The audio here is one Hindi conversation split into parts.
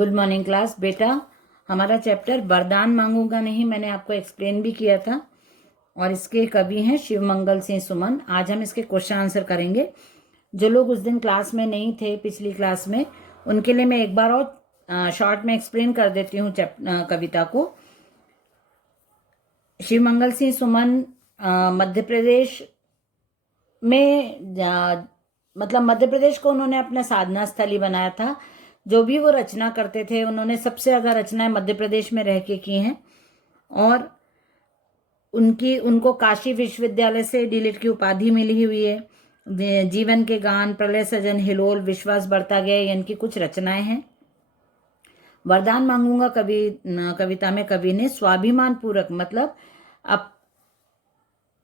Good morning class. बेटा, हमारा चैप्टर वरदान मांगूंगा नहीं मैंने आपको एक्सप्लेन भी किया था और इसके कवि हैं शिवमंगल सिंह सुमन। आज हम इसके क्वेश्चन आंसर करेंगे। जो लोग उस दिन क्लास में नहीं थे, पिछली क्लास में, उनके लिए मैं एक बार और शॉर्ट में एक्सप्लेन कर देती हूँ कविता को। शिवमंगल सिंह सुमन मध्य प्रदेश में मतलब मध्य प्रदेश को उन्होंने अपना साधना स्थली बनाया था। जो भी वो रचना करते थे, उन्होंने सबसे ज़्यादा रचनाएं मध्य प्रदेश में रह के की हैं और उनको काशी विश्वविद्यालय से डीलिट की उपाधि मिली हुई है। जीवन के गान, प्रलय सजन, हिलोल, विश्वास बढ़ता गया, इनकी कुछ रचनाएं हैं। वरदान मांगूंगा कविता में कवि ने स्वाभिमान पूर्वक मतलब अब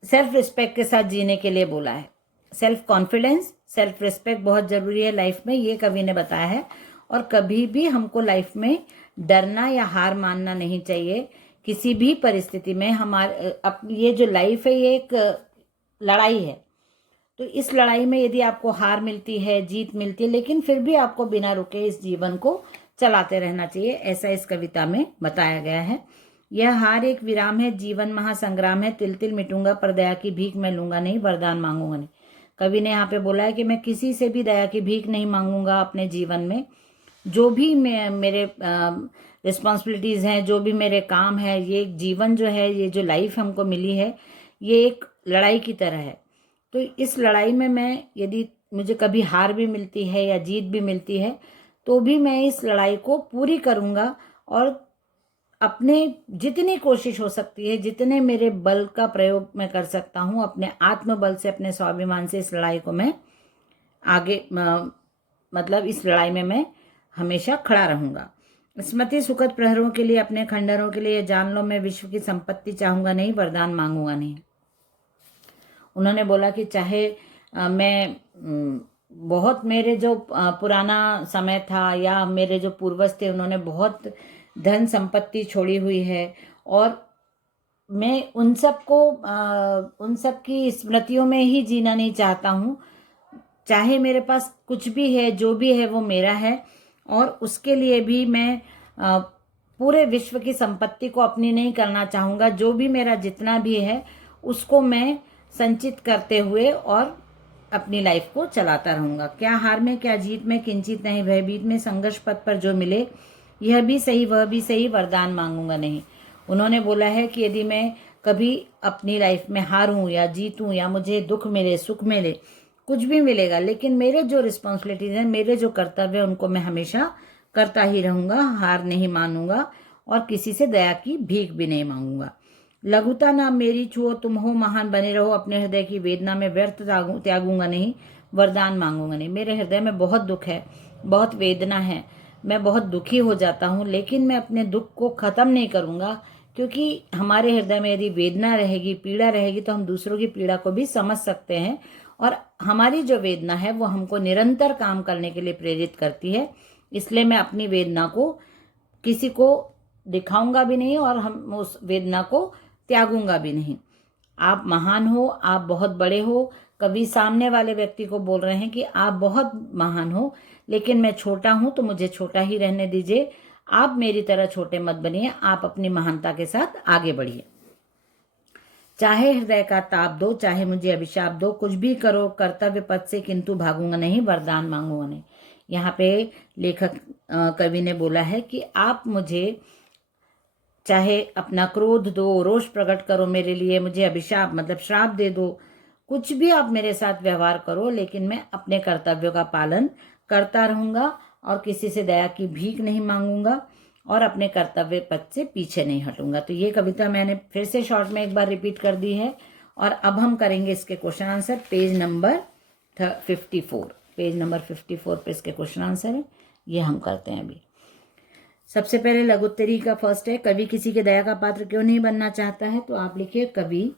सेल्फ रिस्पेक्ट के साथ जीने के लिए बोला है। सेल्फ कॉन्फिडेंस, सेल्फ रिस्पेक्ट बहुत जरूरी है लाइफ में, ये कवि ने बताया है। और कभी भी हमको लाइफ में डरना या हार मानना नहीं चाहिए किसी भी परिस्थिति में। ये जो लाइफ है ये एक लड़ाई है, तो इस लड़ाई में यदि आपको हार मिलती है, जीत मिलती है, लेकिन फिर भी आपको बिना रुके इस जीवन को चलाते रहना चाहिए, ऐसा इस कविता में बताया गया है। यह हार एक विराम है, जीवन महासंग्राम है, तिल तिल मिटूंगा पर दया की भीख मैं लूंगा नहीं, वरदान मांगूंगा नहीं। कवि ने यहाँ पे बोला है कि मैं किसी से भी दया की भीख नहीं मांगूंगा अपने जीवन में। जो भी मेरे रिस्पॉन्सिबिलिटीज हैं, जो भी मेरे काम है, ये जीवन जो है, ये जो लाइफ हमको मिली है, ये एक लड़ाई की तरह है। तो इस लड़ाई में मैं यदि मुझे कभी हार भी मिलती है या जीत भी मिलती है, तो भी मैं इस लड़ाई को पूरी करूंगा और अपने जितनी कोशिश हो सकती है, जितने मेरे बल का प्रयोग मैं कर सकता हूँ, अपने आत्मबल से, अपने स्वाभिमान से इस लड़ाई को मैं आगे मतलब इस लड़ाई में मैं हमेशा खड़ा रहूंगा। स्मृति सुखद प्रहरों के लिए, अपने खंडहरों के लिए जान लो मैं विश्व की संपत्ति चाहूंगा नहीं, वरदान मांगूंगा नहीं। उन्होंने बोला कि चाहे मैं बहुत मेरे जो पुराना समय था या मेरे जो पूर्वज थे, उन्होंने बहुत धन संपत्ति छोड़ी हुई है और मैं उन सब की स्मृतियों में ही जीना नहीं चाहता हूँ। चाहे मेरे पास कुछ भी है, जो भी है वो मेरा है और उसके लिए भी मैं पूरे विश्व की संपत्ति को अपनी नहीं करना चाहूँगा। जो भी मेरा जितना भी है उसको मैं संचित करते हुए और अपनी लाइफ को चलाता रहूँगा। क्या हार में क्या जीत में किंचित नहीं, भयभीत में संघर्ष पथ पर जो मिले, यह भी सही वह भी सही, वरदान मांगूंगा नहीं। उन्होंने बोला है कि यदि मैं कभी अपनी लाइफ में हारूं या जीतूं या मुझे दुख मिले, सुख मिले, कुछ भी मिलेगा, लेकिन मेरे जो रिस्पॉन्सिबिलिटीज हैं, मेरे जो कर्तव्य हैं, उनको मैं हमेशा करता ही रहूंगा, हार नहीं मानूंगा और किसी से दया की भीख भी नहीं मांगूंगा। लघुता ना मेरी छुओ, तुम हो महान बने रहो, अपने हृदय की वेदना में व्यर्थ त्यागूंगा नहीं, वरदान मांगूंगा नहीं। मेरे हृदय में बहुत दुख है, बहुत वेदना है, मैं बहुत दुखी हो जाता हूँ, लेकिन मैं अपने दुख को खत्म नहीं करूंगा, क्योंकि हमारे हृदय में यदि वेदना रहेगी, पीड़ा रहेगी, तो हम दूसरों की पीड़ा को भी समझ सकते हैं और हमारी जो वेदना है वो हमको निरंतर काम करने के लिए प्रेरित करती है। इसलिए मैं अपनी वेदना को किसी को दिखाऊंगा भी नहीं और हम उस वेदना को त्यागूंगा भी नहीं। आप महान हो, आप बहुत बड़े हो। कभी सामने वाले व्यक्ति को बोल रहे हैं कि आप बहुत महान हो, लेकिन मैं छोटा हूं तो मुझे छोटा ही रहने दीजिए। आप मेरी तरह छोटे मत बनिए, आप अपनी महानता के साथ आगे बढ़िए। चाहे हृदय का ताप दो, चाहे मुझे अभिशाप दो, कुछ भी करो कर्तव्य पथ से, किंतु भागूंगा नहीं, वरदान मांगूंगा नहीं। यहाँ पे लेखक कवि ने बोला है कि आप मुझे चाहे अपना क्रोध दो, रोष प्रकट करो मेरे लिए, मुझे अभिशाप मतलब श्राप दे दो, कुछ भी आप मेरे साथ व्यवहार करो, लेकिन मैं अपने कर्तव्यों का पालन करता रहूंगा और किसी से दया की भीख नहीं मांगूंगा और अपने कर्तव्य पथ से पीछे नहीं हटूंगा। तो ये कविता मैंने फिर से शॉर्ट में एक बार रिपीट कर दी है और अब हम करेंगे इसके question answer. Page number 54, page number 54 पे इसके क्वेश्चन आंसर है, ये हम करते हैं अभी। सबसे पहले लघुत्तरी का फर्स्ट है, कवि किसी के दया का पात्र क्यों नहीं बनना चाहता है। तो आप लिखिए कवि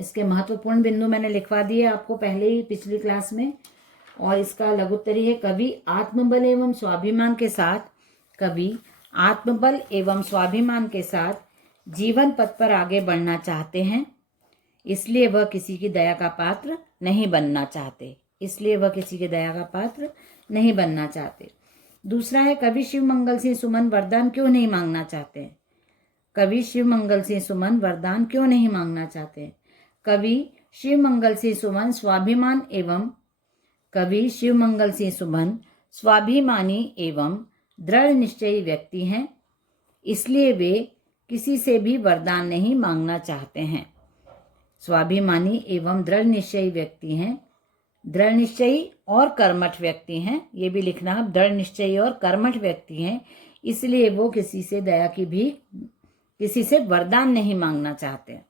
इसके महत्वपूर्ण बिंदु मैंने लिखवा दिए आपको पहले ही पिछली क्लास में। और इसका लघुत्तरी है, कवि आत्मबल एवं स्वाभिमान के साथ, कवि आत्मबल एवं स्वाभिमान के साथ जीवन पथ पर आगे बढ़ना चाहते हैं, इसलिए वह किसी की दया का पात्र नहीं बनना चाहते। इसलिए वह किसी के दया का पात्र नहीं बनना चाहते। दूसरा है कवि शिव मंगल सिंह सुमन वरदान क्यों नहीं मांगना चाहते हैं। कवि शिव मंगल सिंह सुमन वरदान क्यों नहीं मांगना चाहते हैं। कवि शिव मंगल सिंह सुमन स्वाभिमान एवं कवि शिव मंगल सिंह सुमन स्वाभिमानी एवं दृढ़ निश्चयी व्यक्ति हैं, इसलिए वे किसी से भी वरदान नहीं मांगना चाहते हैं। स्वाभिमानी एवं दृढ़ निश्चयी व्यक्ति हैं, दृढ़ निश्चयी और कर्मठ व्यक्ति हैं, ये भी लिखना। दृढ़ निश्चयी और कर्मठ व्यक्ति हैं, इसलिए वो किसी से दया की भी किसी से वरदान नहीं मांगना चाहते।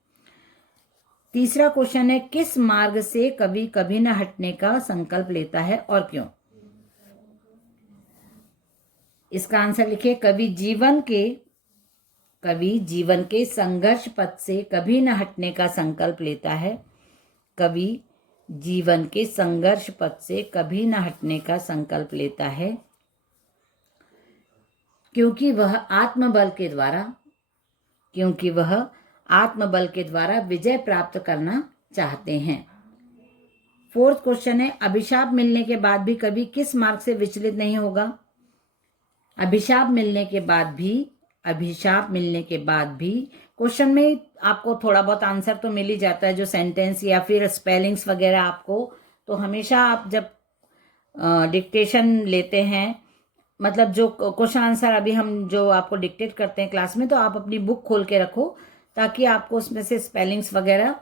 तीसरा क्वेश्चन है किस मार्ग से कवि कभी न हटने का संकल्प लेता है और क्यों। इसका आंसर लिखिए। कवि जीवन के संघर्ष पथ से कभी न हटने का संकल्प लेता है। कवि जीवन के संघर्ष पथ से कभी न हटने का संकल्प लेता है क्योंकि वह आत्मबल के द्वारा विजय प्राप्त करना चाहते हैं। फोर्थ क्वेश्चन है अभिशाप मिलने के बाद भी कवि किस मार्ग से विचलित नहीं होगा। अभिशाप मिलने के बाद भी क्वेश्चन में आपको थोड़ा बहुत आंसर तो मिल ही जाता है, जो सेंटेंस या फिर स्पेलिंग्स वगैरह आपको, तो हमेशा आप जब डिक्टेशन लेते हैं, मतलब जो क्वेश्चन आंसर अभी हम जो आपको डिक्टेट करते हैं क्लास में, तो आप अपनी बुक खोल के रखो ताकि आपको उसमें से स्पेलिंग्स वगैरह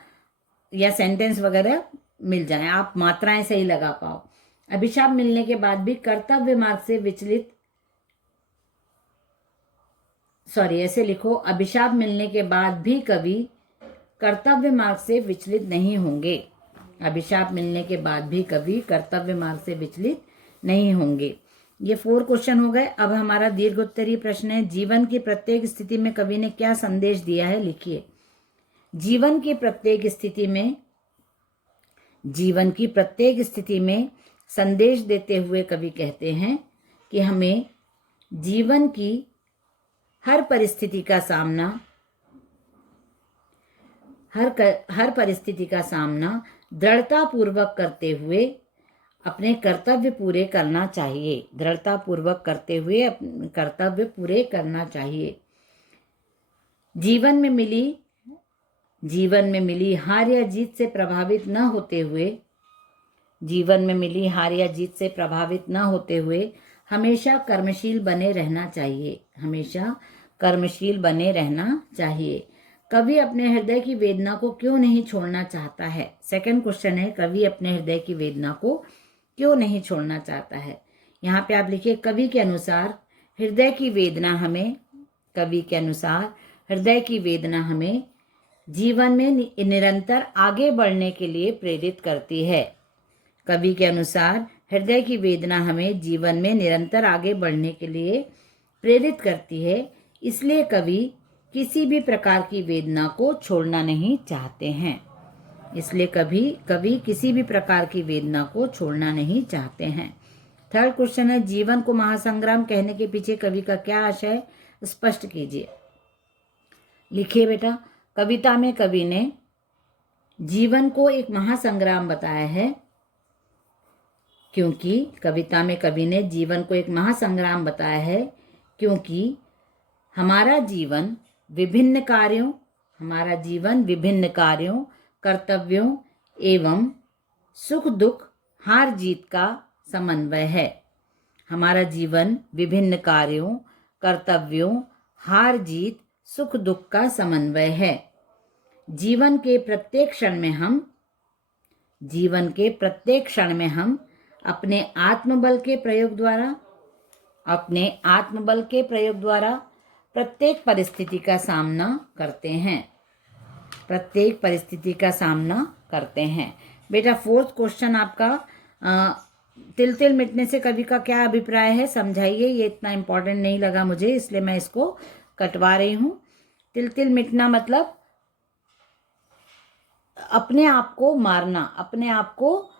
या सेंटेंस वगैरह मिल जाए, आप मात्राएं सही लगा पाओ। अभिशाप मिलने के बाद भी कर्तव्य मार्ग से विचलित ऐसे लिखो, अभिशाप मिलने के बाद भी कवि कर्तव्य मार्ग से विचलित नहीं होंगे। अभिशाप मिलने के बाद भी कवि कर्तव्य मार्ग से विचलित नहीं होंगे। ये 4 क्वेश्चन हो गए। अब हमारा दीर्घोत्तरीय प्रश्न है जीवन की प्रत्येक स्थिति में कवि ने क्या संदेश दिया है, लिखिए। जीवन की प्रत्येक स्थिति में संदेश देते हुए कवि कहते हैं कि हमें जीवन की हर परिस्थिति का सामना दृढ़ता पूर्वक करते हुए अपने कर्तव्य पूरे करना चाहिए। जीवन में मिली हार या जीत से प्रभावित न होते हुए हमेशा कर्मशील बने रहना चाहिए। कवि अपने हृदय की वेदना को क्यों नहीं छोड़ना चाहता है। सेकंड क्वेश्चन है कवि अपने हृदय की वेदना को क्यों नहीं छोड़ना चाहता है। यहाँ पे आप लिखिए कवि के अनुसार हृदय की वेदना हमें जीवन में निरंतर आगे बढ़ने के लिए प्रेरित करती है। कवि के अनुसार हृदय की वेदना हमें जीवन में निरंतर आगे बढ़ने के लिए प्रेरित करती है, इसलिए कवि किसी भी प्रकार की वेदना को छोड़ना नहीं चाहते हैं। थर्ड क्वेश्चन है जीवन को महासंग्राम कहने के पीछे कवि का क्या आशय, स्पष्ट कीजिए। लिखिए बेटा। कविता में कवि ने जीवन को एक महासंग्राम बताया है क्योंकि हमारा जीवन विभिन्न कार्यों, कर्तव्यों एवं सुख दुख हार जीत का समन्वय है। हमारा जीवन विभिन्न कार्यों, कर्तव्यों, हार जीत, सुख दुख का समन्वय है। जीवन के प्रत्येक क्षण में हम अपने आत्मबल के प्रयोग द्वारा प्रत्येक परिस्थिति का सामना करते हैं। बेटा फोर्थ क्वेश्चन आपका तिल तिल मिटने से कवि का क्या अभिप्राय है, समझाइए। ये इतना इम्पोर्टेंट नहीं लगा मुझे, इसलिए मैं इसको कटवा रही हूँ। तिल तिल मिटना मतलब अपने आप को मारना, अपने आप को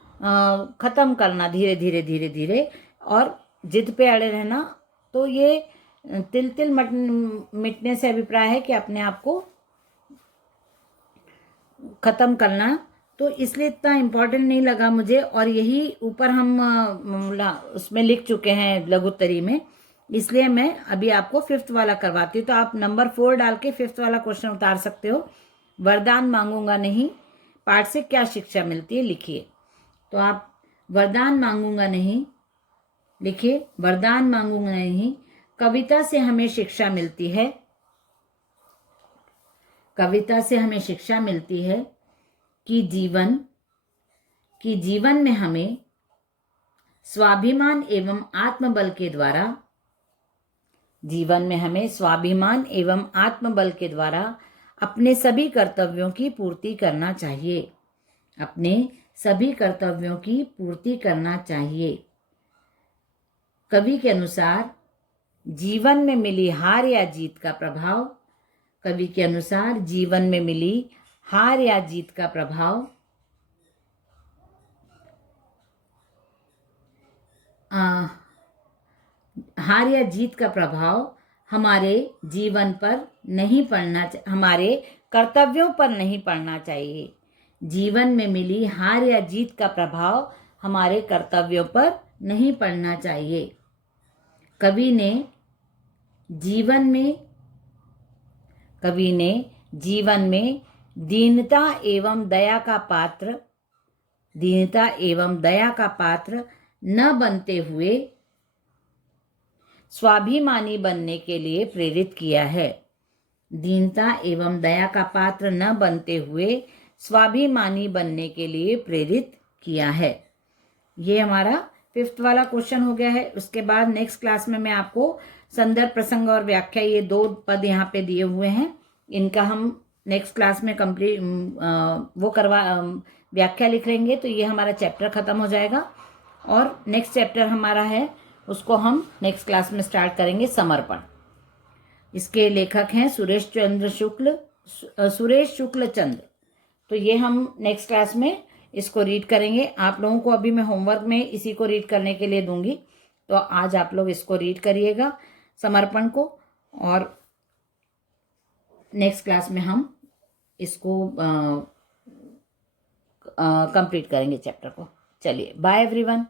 खत्म करना धीरे धीरे और जिद पे अड़े रहना। तो ये तिल तिल मिटने से अभिप्राय है कि अपने आप को खत्म करना तो इसलिए इतना इम्पोर्टेंट नहीं लगा मुझे, और यही ऊपर हम उसमें लिख चुके हैं लघुत्तरी में, इसलिए मैं अभी आपको 5th वाला करवाती हूँ। तो आप नंबर 4 डाल के 5th वाला क्वेश्चन उतार सकते हो। वरदान मांगूंगा नहीं पाठ से क्या शिक्षा मिलती है, लिखिए। तो आप वरदान मांगूंगा नहीं लिखिए। वरदान मांगूंगा नहीं, कविता से हमें शिक्षा मिलती है। कविता से हमें शिक्षा मिलती है कि जीवन में हमें स्वाभिमान एवं आत्मबल के द्वारा अपने सभी कर्तव्यों की पूर्ति करना चाहिए। कवि के अनुसार जीवन में मिली हार या जीत का प्रभाव हमारे जीवन पर नहीं पड़ना, हमारे कर्तव्यों पर नहीं पड़ना चाहिए। जीवन में मिली हार या जीत का प्रभाव हमारे कर्तव्यों पर नहीं पड़ना चाहिए। कवि ने जीवन में दीनता एवं दया का पात्र न बनते हुए स्वाभिमानी बनने के लिए प्रेरित किया है। दीनता एवं दया का पात्र न बनते हुए स्वाभिमानी बनने के लिए प्रेरित किया है। ये हमारा 5th वाला क्वेश्चन हो गया है। उसके बाद नेक्स्ट क्लास में मैं आपको संदर्भ, प्रसंग और व्याख्या, ये 2 पद यहाँ पे दिए हुए हैं, इनका हम नेक्स्ट क्लास में कंप्लीट व्याख्या लिख लेंगे। तो ये हमारा चैप्टर खत्म हो जाएगा, और नेक्स्ट चैप्टर हमारा है, उसको हम नेक्स्ट क्लास में स्टार्ट करेंगे, समर्पण। इसके लेखक हैं सुरेश शुक्ल चंद्र। तो ये हम नेक्स्ट क्लास में इसको रीड करेंगे। आप लोगों को अभी मैं होमवर्क में इसी को रीड करने के लिए दूंगी, तो आज आप लोग इसको रीड करिएगा, समर्पण को, और नेक्स्ट क्लास में हम इसको कंप्लीट करेंगे चैप्टर को। चलिए, बाय एवरीवन।